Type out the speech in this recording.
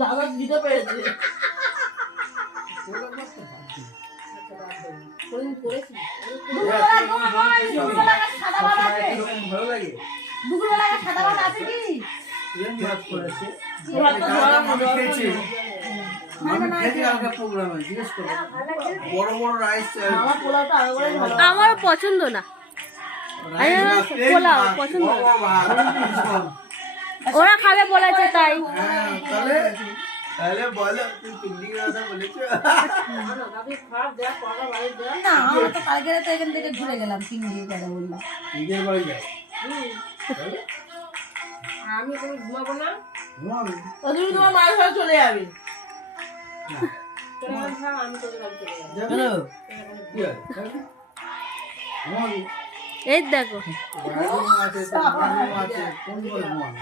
দাদা দিতে পেরেছে। আমার পছন্দ না, পোলাও পছন্দ। ওরা খাবে বলেছে তাই। তাহলে বলো তুই পিকনিক কথা বলেছো না আমরা তো কালকে রাতে এখান থেকে ঘুরে গেলাম পিকনিকের কথা বললাম। নিজের বাড়ি যাও আমি কোনো ঘুমাবো না, তুমি তোমার মায়ের ঘরে চলে যাবে। আমি তোদের বাড়ি চলে যাবো। এই দেখো আছে কোন ঘরে ঘুমান?